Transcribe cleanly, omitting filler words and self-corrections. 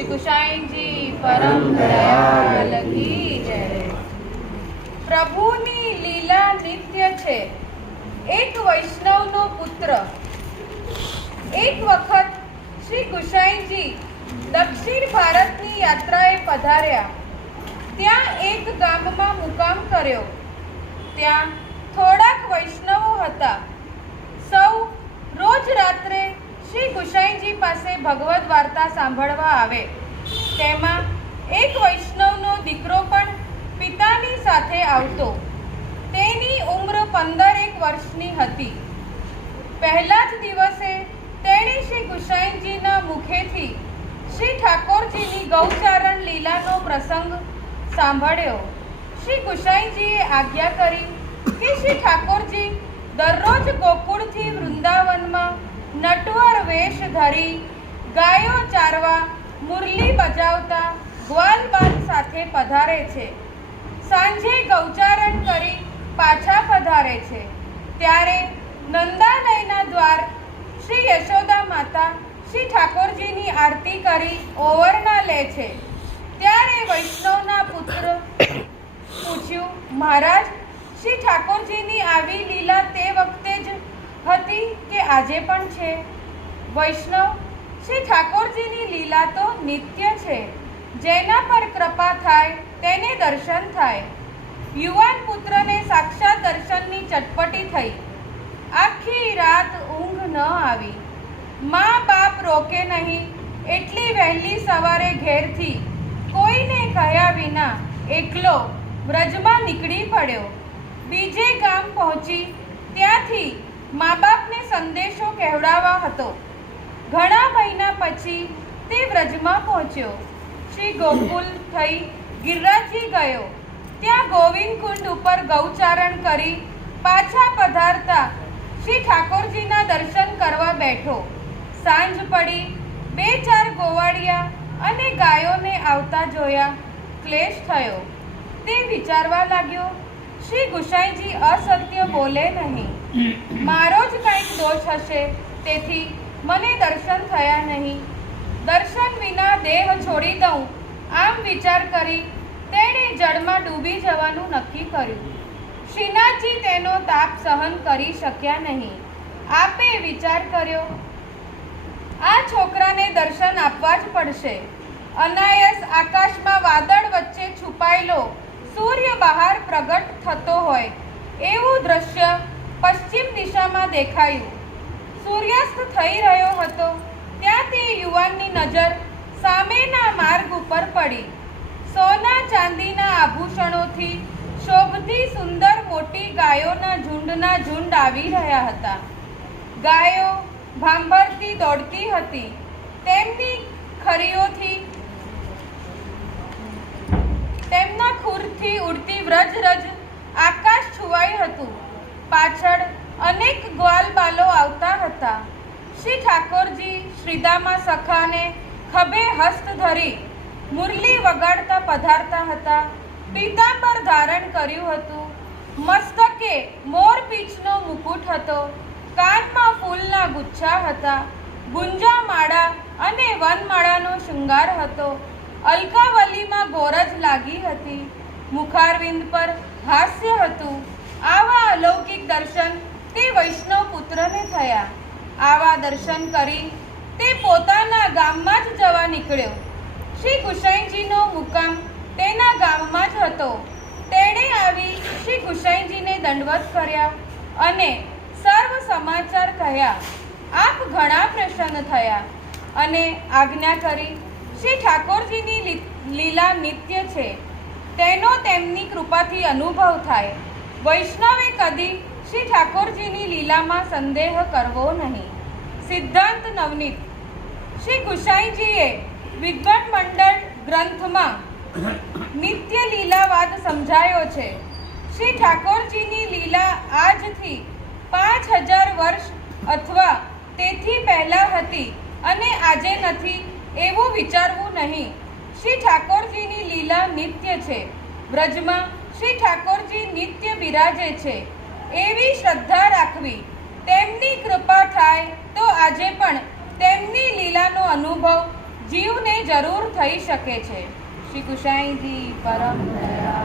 श्री गोसाई जी परम दयाल की जय। प्रभुनी लीला नित्य छे। एक वैष्णवनो पुत्र। एक वखत श्री गोसाईजी दक्षिण भारतनी यात्राए पधार्या। ત્યાં એક ગામમાં મુકામ કર્યો। ત્યાં થોડાક વૈષ્ણવો હતા। સૌ રોજ રાત્રે શ્રી ગુસાઈજી પાસે ભગવદ વાર્તા સાંભળવા આવે। તેમાં એક વૈષ્ણવનો દીકરો પણ પિતાની સાથે આવતો। તેની ઉંમર 15 વર્ષની હતી। પહેલા જ દિવસે તેણે શ્રી ગુસાઈજીના મુખેથી શ્રી ઠાકોરજીની ગૌચારણ લીલાનો પ્રસંગ સાંભળ્યો। શ્રી ગુસાઈજીએ આજ્ઞા કરી કે શ્રી ઠાકોરજી દરરોજ ગોકુળથી વૃંદાવનમાં નટવર વેશ ધરી ગાયો ચારવા મુરલી બજાવતા ગ્વાલબાલ સાથે પધારે છે। સાંજે ગૌચારણ કરી પાછા પધારે છે। ત્યારે નંદાલયના દ્વાર શ્રી યશોદા માતા શ્રી ઠાકોરજીની આરતી કરી ઓવરણા લે છે। ત્યારે વૈષ્ણવના પુત્ર પૂછ્યું, મહારાજ, શ્રી ઠાકોરજીની આવી લીલા તે વખતે જ હતી કે આજે પણ છે? વૈષ્ણવ, શ્રી ઠાકોરજીની લીલા તો નિત્ય છે। જેના પર કૃપા થાય તેને દર્શન થાય। યુવાન પુત્રને સાક્ષાત દર્શનની ચટપટી થઈ। આખી રાત ઊંઘ ન આવી। મા બાપ રોકે નહીં એટલી વહેલી સવારે ઘેરથી કોઈને કહ્યા વિના એકલો વ્રજમાં નીકળી પડ્યો। બીજે ગામ પહોંચી ત્યાંથી મા બાપને સંદેશો કહેવડાવવા હતો। ઘણા મહિના પછી તે વ્રજમાં પહોંચ્યો। શ્રી ગોકુલ થઈ ગિરિરાજી ગયો। ત્યાં ગોવિંદ કુંડ ઉપર ગૌચારણ કરી પાછા પધારતા શ્રી ઠાકોરજીના દર્શન કરવા બેઠો। સાંજ પડી। 2-4 ગોવાળિયા અને ગાયોને આવતા જોયા। ક્લેશ થયો। તે વિચારવા લાગ્યો, શ્રી ગુસાઈજી અસત્ય બોલે નહીં। મારો જ કંઈક દોષ હશે, તેથી મને દર્શન થયા નહીં। દર્શન વિના દેહ છોડી દઉં, આમ વિચાર કરી તેણે જળમાં ડૂબી જવાનું નક્કી કર્યું। શ્રીનાથજી તેનો તાપ સહન કરી શક્યા નહીં। આપે વિચાર કર્યો, આ છોકરાને દર્શન આપવા જ પડશે। અનાયસ આકાશમાં વાદળ વચ્ચે છુપાયેલો સૂર્ય બહાર પ્રગટ થતો હોય એવું દ્રશ્ય પશ્ચિમ દિશામાં દેખાયું। સૂર્યાસ્ત થઈ રહ્યો હતો ત્યાં તે યુવાનની નજર સામેના માર્ગ ઉપર પડી। સોના ચાંદીના આભૂષણોથી શોભતી સુંદર મોટી ગાયોના ઝુંડના ઝુંડ આવી રહ્યા હતા। ગાયો ભાંભરતી દોડતી હતી। તેમની ખરીઓથી તેમના ખૂરથી ઉડતી વ્રજ આકાશ છુવાઈ હતું। પાછળ અનેક ગ્વાલબાલો આવતા હતા। શ્રી ઠાકોરજી શ્રીદામા સખાને ખભે હસ્ત ધરી મુરલી વગાડતા પધારતા હતા। પીતાંબર ધારણ કર્યું હતું। મસ્તકે મોરપીંછનો મુકુટ હતો। કાનમાં ફૂલના ગુચ્છા હતા। ગુંજા માળા અને વનમાળાનો શૃંગાર હતો। અલકાવલીમાં ગોરજ લાગી હતી। મુખારવિંદ પર હાસ્ય હતું। આવા અલૌકિક દર્શન તે વૈષ્ણવ પુત્રને થયા। આવા દર્શન કરી તે પોતાના ગામમાં જ જવા નીકળ્યો। શ્રી ગુસાઈજીનો મુકામ તેના ગામમાં જ હતો। તેણે આવી શ્રી ગુસાઈજીને દંડવત કર્યા અને સર્વ સમાચાર કહ્યા। આપ ઘણા પ્રસન્ન થયા અને આજ્ઞા કરી, શ્રી ઠાકોરજીની લીલા નિત્ય છે, તેનો તેમની કૃપાથી અનુભવ થાય। વૈષ્ણવે કદી શ્રી ઠાકોરજીની લીલામાં સંદેહ કરવો નહીં। સિદ્ધાંત નવનીત। શ્રી ગુસાઈજીએ વિદ્વત મંડળ ગ્રંથમાં નિત્ય લીલાવાદ સમજાયો છે। શ્રી ઠાકોરજીની લીલા આજથી 5000 વર્ષ અથવા તેથી પહેલા હતી અને આજે નથી એવું વિચારવું નહીં। શ્રી ઠાકોરજીની લીલા નિત્ય છે। વ્રજમાં શ્રી ઠાકોરજી નિત્ય બિરાજે છે એવી શ્રદ્ધા રાખવી। તેમની કૃપા થાય તો આજે પણ તેમની લીલાનો અનુભવ જીવને જરૂર થઈ શકે છે. શ્રી ગુસાઈજી પરમ દયાળ.